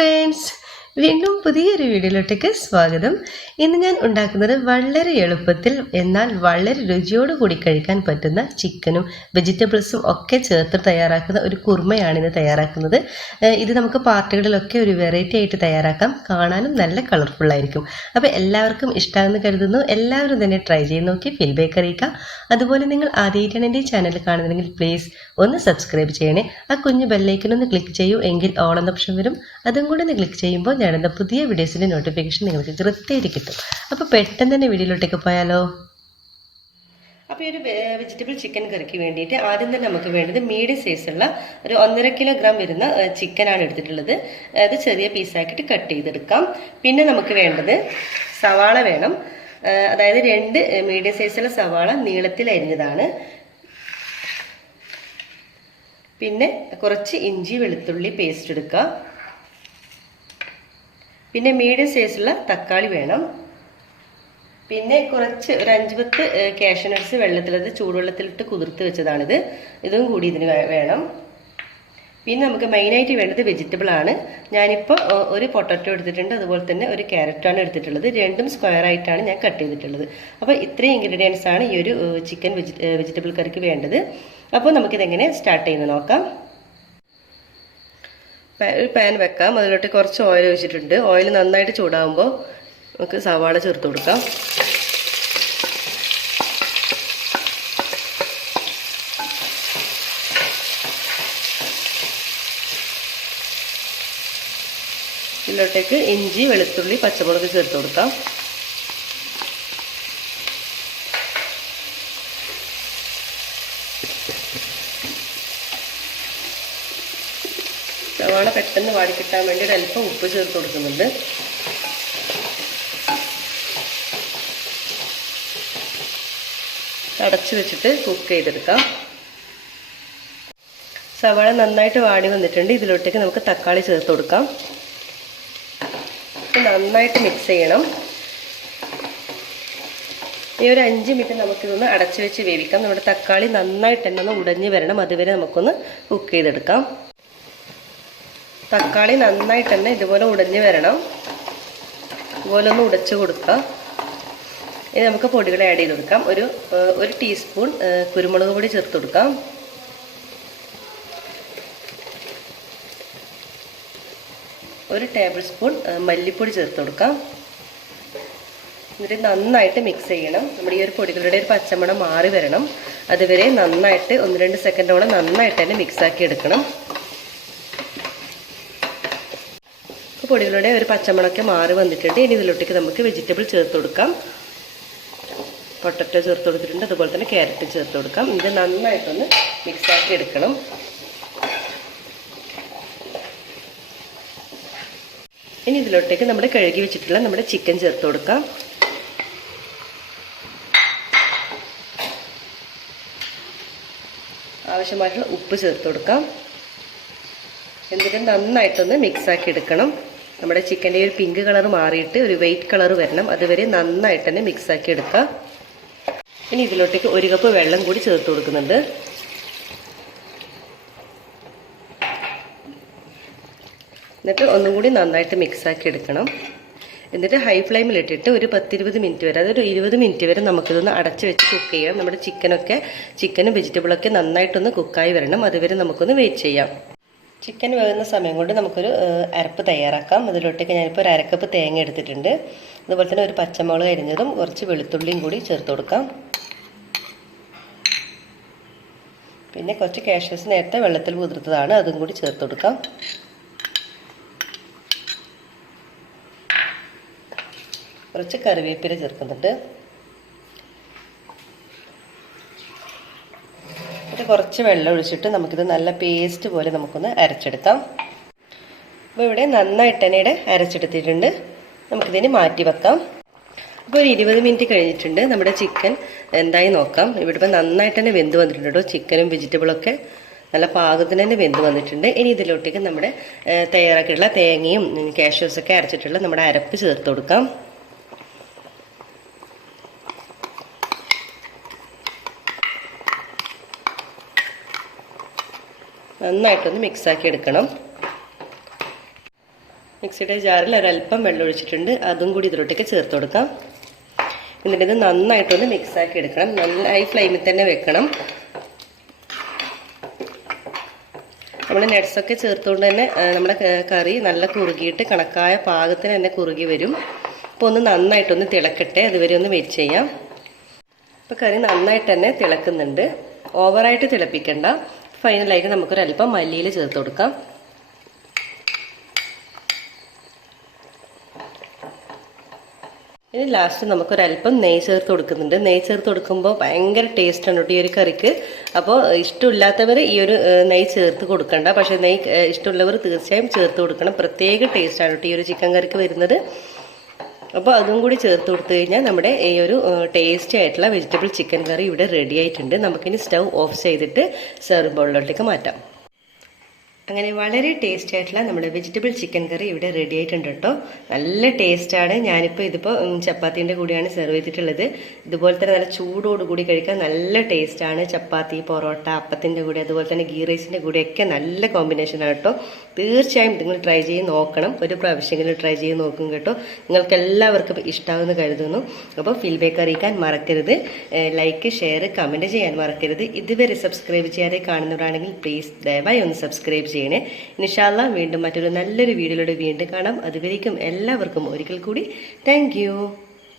Friends, വീണ്ടും പുതിയൊരു വീഡിയോയിലോട്ടേക്ക് സ്വാഗതം. ഇന്ന് ഞാൻ ഉണ്ടാക്കുന്നത് വളരെ എളുപ്പത്തിൽ എന്നാൽ വളരെ രുചിയോട് കൂടി കഴിക്കാൻ പറ്റുന്ന ചിക്കനും വെജിറ്റബിൾസും ഒക്കെ ചേർത്ത് തയ്യാറാക്കുന്ന ഒരു കുർമയാണ് ഇന്ന് തയ്യാറാക്കുന്നത്. ഇത് നമുക്ക് പാർട്ടികളിലൊക്കെ ഒരു വെറൈറ്റി ആയിട്ട് തയ്യാറാക്കാം. കാണാനും നല്ല കളർഫുള്ളായിരിക്കും. അപ്പോൾ എല്ലാവർക്കും ഇഷ്ടമാണെന്ന് കരുതുന്നു. എല്ലാവരും തന്നെ ട്രൈ ചെയ്ത് നോക്കി ഫീഡ്ബാക്ക് അറിയിക്കാം. അതുപോലെ നിങ്ങൾ ആദ്യമായിട്ടാണ് എൻ്റെ ഈ ചാനൽ കാണുന്നതെങ്കിൽ പ്ലീസ് ഒന്ന് സബ്സ്ക്രൈബ് ചെയ്യണേ. ആ കുഞ്ഞു ബെല്ലൈക്കനൊന്ന് ക്ലിക്ക് ചെയ്യൂ, എങ്കിൽ ഓൾ എന്ന ഓപ്ഷൻ വരും. അതും കൂടി ഒന്ന് ക്ലിക്ക് ചെയ്യുമ്പോൾ ഞാനെന്ന പുതിയ വീഡിയോസിൻ്റെ നോട്ടിഫിക്കേഷൻ നിങ്ങൾക്ക് കൃത്യമായിട്ട് കിട്ടും. അപ്പോൾ പെട്ടെന്ന് തന്നെ വീഡിയോയിലോട്ടേക്ക് പോയാലോ. അപ്പോൾ ഈ ഒരു വെജിറ്റബിൾ ചിക്കൻ കറിക്ക് വേണ്ടിയിട്ട് ആദ്യം തന്നെ നമുക്ക് വേണ്ടത് മീഡിയം സൈസുള്ള ഒരു 1.5 കിലോഗ്രാം വരുന്ന ചിക്കനാണ് എടുത്തിട്ടുള്ളത്. അത് ചെറിയ പീസാക്കിയിട്ട് കട്ട് ചെയ്തെടുക്കാം. പിന്നെ നമുക്ക് വേണ്ടത് സവാള വേണം. അതായത് 2 മീഡിയം സൈസുള്ള സവാള നീളത്തിൽ അരിഞ്ഞതാണ്. പിന്നെ കുറച്ച് ഇഞ്ചി വെളുത്തുള്ളി പേസ്റ്റ് എടുക്കുക. പിന്നെ മീഡിയം സൈസുള്ള തക്കാളി വേണം. പിന്നെ കുറച്ച് ഒരു 5-10 കാഷ്യൂ നട്ട്സ് വെള്ളത്തിലത് ചൂടുവെള്ളത്തിലിട്ട് കുതിർത്ത് വെച്ചതാണിത്. ഇതും കൂടി ഇതിന് വേണം. പിന്നെ നമുക്ക് മെയിനായിട്ട് വേണ്ടത് വെജിറ്റബിൾ ആണ്. ഞാനിപ്പോൾ ഒരു പൊട്ടറ്റോ എടുത്തിട്ടുണ്ട്, അതുപോലെ തന്നെ ഒരു ക്യാരറ്റാണ് എടുത്തിട്ടുള്ളത്. രണ്ടും സ്ക്വയർ ആയിട്ടാണ് ഞാൻ കട്ട് ചെയ്തിട്ടുള്ളത്. അപ്പോൾ ഇത്രയും ഇൻഗ്രീഡിയൻസ് ആണ് ഈ ഒരു ചിക്കൻ വെജിറ്റബിൾ കറിക്ക് വേണ്ടത്. അപ്പോൾ നമുക്കിതെങ്ങനെ സ്റ്റാർട്ട് ചെയ്യുന്നത് നോക്കാം. ഒരു പാൻ വെക്കാം. അതിലോട്ട് കുറച്ച് ഓയിൽ ഒഴിച്ചിട്ടുണ്ട്. ഓയിൽ നന്നായിട്ട് ചൂടാകുമ്പോൾ നമുക്ക് സവാള ചേർത്ത് കൊടുക്കാം. ഇതിലോട്ടേക്ക് ഇഞ്ചി വെളുത്തുള്ളി പച്ചമുളക് ചേർത്ത് കൊടുക്കാം. സവാള പെട്ടെന്ന് വാടിക്കിട്ടാൻ വേണ്ടി ഒരല്പം ഉപ്പ് ചേർത്ത് കൊടുക്കുന്നുണ്ട്. അടച്ചു വെച്ചിട്ട് കുക്ക് ചെയ്തെടുക്കാം. സവാള നന്നായിട്ട് വാടി വന്നിട്ടുണ്ട്. ഇതിലോട്ടേക്ക് നമുക്ക് തക്കാളി ചേർത്ത് കൊടുക്കാം. നന്നായിട്ട് മിക്സ് ചെയ്യണം. ഈ ഒരു 5 മിനിറ്റ് നമുക്കിതൊന്ന് അടച്ചു വെച്ച് വേവിക്കാം. നമ്മുടെ തക്കാളി നന്നായിട്ട് തന്നെ ഒന്ന് ഉടഞ്ഞ് വരണം. അതുവരെ നമുക്കൊന്ന് കുക്ക് ചെയ്തെടുക്കാം. തക്കാളി നന്നായിട്ട് തന്നെ ഇതുപോലെ ഉടഞ്ഞ് വരണം. ഇതുപോലെ ഒന്ന് ഉടച്ചു കൊടുക്കുക. ഇനി നമുക്ക് പൊടികൾ ആഡ് ചെയ്ത് കൊടുക്കാം. ഒരു ടീസ്പൂൺ കുരുമുളക് പൊടി ചേർത്ത് കൊടുക്കാം. ഒരു ടേബിൾ സ്പൂൺ മല്ലിപ്പൊടി ചേർത്ത് കൊടുക്കാം. എന്നിട്ട് നന്നായിട്ട് മിക്സ് ചെയ്യണം. നമ്മുടെ ഈ ഒരു പൊടികളുടെ ഒരു പച്ചമണം മാറി വരണം. അതുവരെ നന്നായിട്ട് 1-2 സെക്കൻഡോളം നന്നായിട്ട് തന്നെ മിക്സാക്കി എടുക്കണം. പൊടികളുടെ ഒരു പച്ചമണമൊക്കെ മാറി വന്നിട്ടുണ്ട്. ഇനി ഇതിലോട്ടേക്ക് നമുക്ക് വെജിറ്റബിൾ ചേർത്ത് കൊടുക്കാം. പൊട്ടറ്റോ ചേർത്ത് കൊടുത്തിട്ടുണ്ട്, അതുപോലെ തന്നെ ക്യാരറ്റ് ചേർത്ത് കൊടുക്കാം. ഇത് നന്നായിട്ടൊന്ന് മിക്സാക്കി എടുക്കണം. ഇനി ഇതിലോട്ടേക്ക് നമ്മുടെ കഴുകി വെച്ചിട്ടുള്ള നമ്മുടെ ചിക്കൻ ചേർത്ത് കൊടുക്കാം. ആവശ്യമായിട്ടുള്ള ഉപ്പ് ചേർത്ത് കൊടുക്കാം. എന്നിട്ട് നന്നായിട്ടൊന്ന് മിക്സാക്കി എടുക്കണം. നമ്മുടെ ചിക്കൻ്റെ ഒരു പിങ്ക് കളർ മാറിയിട്ട് ഒരു വൈറ്റ് കളർ വരണം. അതുവരെ നന്നായിട്ട് തന്നെ മിക്സാക്കി എടുക്കുക. ഇനി ഇതിലോട്ടേക്ക് 1 കപ്പ് വെള്ളം കൂടി ചേർത്ത് കൊടുക്കുന്നുണ്ട്. എന്നിട്ട് ഒന്നും കൂടി നന്നായിട്ട് മിക്സാക്കി എടുക്കണം. എന്നിട്ട് ഹൈ ഫ്ലെയിമിലിട്ടിട്ട് ഒരു 10-20 മിനിറ്റ് വരെ, അതൊരു 20 മിനിറ്റ് വരെ നമുക്കിതൊന്ന് അടച്ചു വെച്ച് കുക്ക് ചെയ്യാം. നമ്മുടെ ചിക്കനും വെജിറ്റബിളൊക്കെ നന്നായിട്ടൊന്ന് കുക്കായി വരണം. അതുവരെ നമുക്കൊന്ന് വെയിറ്റ് ചെയ്യാം. ചിക്കൻ വേകുന്ന സമയം കൊണ്ട് നമുക്കൊരു അരപ്പ് തയ്യാറാക്കാം. അതിലോട്ടേക്ക് ഞാനിപ്പോൾ ഒരു 1/2 കപ്പ് തേങ്ങ എടുത്തിട്ടുണ്ട്. അതുപോലെ തന്നെ ഒരു പച്ചമുളക് അരിഞ്ഞതും കുറച്ച് വെളുത്തുള്ളിയും കൂടി ചേർത്ത് കൊടുക്കാം. പിന്നെ കുറച്ച് കാഷ്യൂസ് നേരത്തെ വെള്ളത്തിൽ കുതിർത്തതാണ്, അതും കൂടി ചേർത്ത് കൊടുക്കാം. കുറച്ച് കറിവേപ്പില ചേർക്കുന്നുണ്ട്. കുറച്ച് വെള്ളം ഒഴിച്ചിട്ട് നമുക്കിത് നല്ല പേസ്റ്റ് പോലെ നമുക്കൊന്ന് അരച്ചെടുക്കാം. അപ്പോൾ ഇവിടെ നന്നായിട്ട് തന്നെ അരച്ചെടുത്തിട്ടുണ്ട്. നമുക്കിതിന് മാറ്റി വെക്കാം. അപ്പോൾ ഒരു 20 മിനിറ്റ് കഴിഞ്ഞിട്ടുണ്ട്. നമ്മുടെ ചിക്കൻ എന്തായി നോക്കാം. ഇവിടെ ഇപ്പോൾ നന്നായിട്ട് തന്നെ വെന്ത് വന്നിട്ടുണ്ട് കേട്ടോ. ചിക്കനും വെജിറ്റബിളൊക്കെ നല്ല പാകത്തിന് തന്നെ വെന്ത് വന്നിട്ടുണ്ട്. ഇനി ഇതിലോട്ടേക്ക് നമ്മുടെ തയ്യാറാക്കിയിട്ടുള്ള തേങ്ങയും കാഷ്യൂസൊക്കെ അരച്ചിട്ടുള്ള നമ്മുടെ അരപ്പ് ചേർത്ത് കൊടുക്കാം. നന്നായിട്ടൊന്ന് മിക്സാക്കി എടുക്കണം. മിക്സിയുടെ ജാറിൽ ഒരല്പം വെള്ളം ഒഴിച്ചിട്ടുണ്ട്, അതും കൂടി ഇതിലോട്ടേക്ക് ചേർത്ത് കൊടുക്കാം. എന്നിട്ട് ഇത് നന്നായിട്ടൊന്ന് മിക്സാക്കി എടുക്കണം. നന്നായി ഫ്ലെയിമിൽ തന്നെ വെക്കണം. നമ്മൾ നട്ട്സൊക്കെ ചേർത്തുകൊണ്ട് തന്നെ നമ്മുടെ കറി നല്ല കുറുകിയിട്ട് കണക്കായ പാകത്തിന് തന്നെ കുറുകി വരും. അപ്പോൾ ഒന്ന് നന്നായിട്ടൊന്ന് തിളക്കട്ടെ, അതുവരെ ഒന്ന് വെയിറ്റ് ചെയ്യാം. ഇപ്പോൾ കറി നന്നായിട്ട് തന്നെ തിളക്കുന്നുണ്ട്, ഓവറായിട്ട് തിളപ്പിക്കണ്ട. ഫൈനലായിട്ട് നമുക്കൊരല്പം മല്ലിയില ചേർത്ത് കൊടുക്കാം. ഇനി ലാസ്റ്റ് നമുക്കൊരല്പം നെയ്യ് ചേർത്ത് കൊടുക്കുന്നുണ്ട്. നെയ്യ് ചേർത്ത് കൊടുക്കുമ്പോൾ ഭയങ്കര ടേസ്റ്റാണ് കേട്ടോ ഈ ഒരു കറിക്ക്. അപ്പോൾ ഇഷ്ടമില്ലാത്തവർ ഈ ഒരു നെയ്യ് ചേർത്ത് കൊടുക്കണ്ട, പക്ഷേ നെയ്യ് ഇഷ്ടമുള്ളവർ തീർച്ചയായും ചേർത്ത് കൊടുക്കണം. പ്രത്യേക ടേസ്റ്റാണ് കേട്ടോ ഈ ഒരു ചിക്കൻ കറിക്ക് വരുന്നത്. അപ്പോൾ അതും കൂടി ചേർത്ത് കൊടുത്തു കഴിഞ്ഞാൽ നമ്മുടെ ഈ ഒരു ടേസ്റ്റി ആയിട്ടുള്ള വെജിറ്റബിൾ ചിക്കൻ കറി ഇവിടെ റെഡി ആയിട്ടുണ്ട്. നമുക്കിനി സ്റ്റൗ ഓഫ് ചെയ്തിട്ട് സെർവ് ബൗളിലോട്ടേക്ക് മാറ്റാം. അങ്ങനെ വളരെ ടേസ്റ്റി ആയിട്ടുള്ള നമ്മുടെ വെജിറ്റബിൾ ചിക്കൻ കറി ഇവിടെ റെഡി ആയിട്ടുണ്ട് കേട്ടോ. നല്ല ടേസ്റ്റാണ്. ഞാനിപ്പോൾ ഇതിപ്പോൾ ചപ്പാത്തീൻ്റെ കൂടെയാണ് സെർവ് ചെയ്തിട്ടുള്ളത്. ഇതുപോലെ തന്നെ നല്ല ചൂടോടുകൂടി കഴിക്കാൻ നല്ല ടേസ്റ്റാണ്. ചപ്പാത്തി, പൊറോട്ട, അപ്പത്തിൻ്റെ കൂടെ, അതുപോലെ തന്നെ ഗീ റൈസിൻ്റെ കൂടെയൊക്കെ നല്ല കോമ്പിനേഷനാണ് കേട്ടോ. തീർച്ചയായും നിങ്ങൾ ട്രൈ ചെയ്ത് നോക്കണം. ഒരു പ്രാവശ്യമെങ്കിലും ട്രൈ ചെയ്ത് നോക്കും കേട്ടോ. നിങ്ങൾക്ക് എല്ലാവർക്കും ഇഷ്ടമാകുമെന്ന് കരുതുന്നു. അപ്പോൾ ഫീഡ്ബാക്ക് അറിയിക്കാൻ മറക്കരുത്. ലൈക്ക്, ഷെയർ, കമൻറ്റ് ചെയ്യാൻ മറക്കരുത്. ഇതുവരെ സബ്സ്ക്രൈബ് ചെയ്യാതെ കാണുന്നവരാണെങ്കിൽ പ്ലീസ് ദയവായി ഒന്ന് സബ്സ്ക്രൈബ് ചെയ്യണേ. ഇൻഷാ അല്ലാഹ് വീണ്ടും മറ്റൊരു നല്ലൊരു വീഡിയോയിലൂടെ വീണ്ടും കാണാം. അതുവരേക്കും എല്ലാവർക്കും ഒരിക്കൽ കൂടി താങ്ക് യു.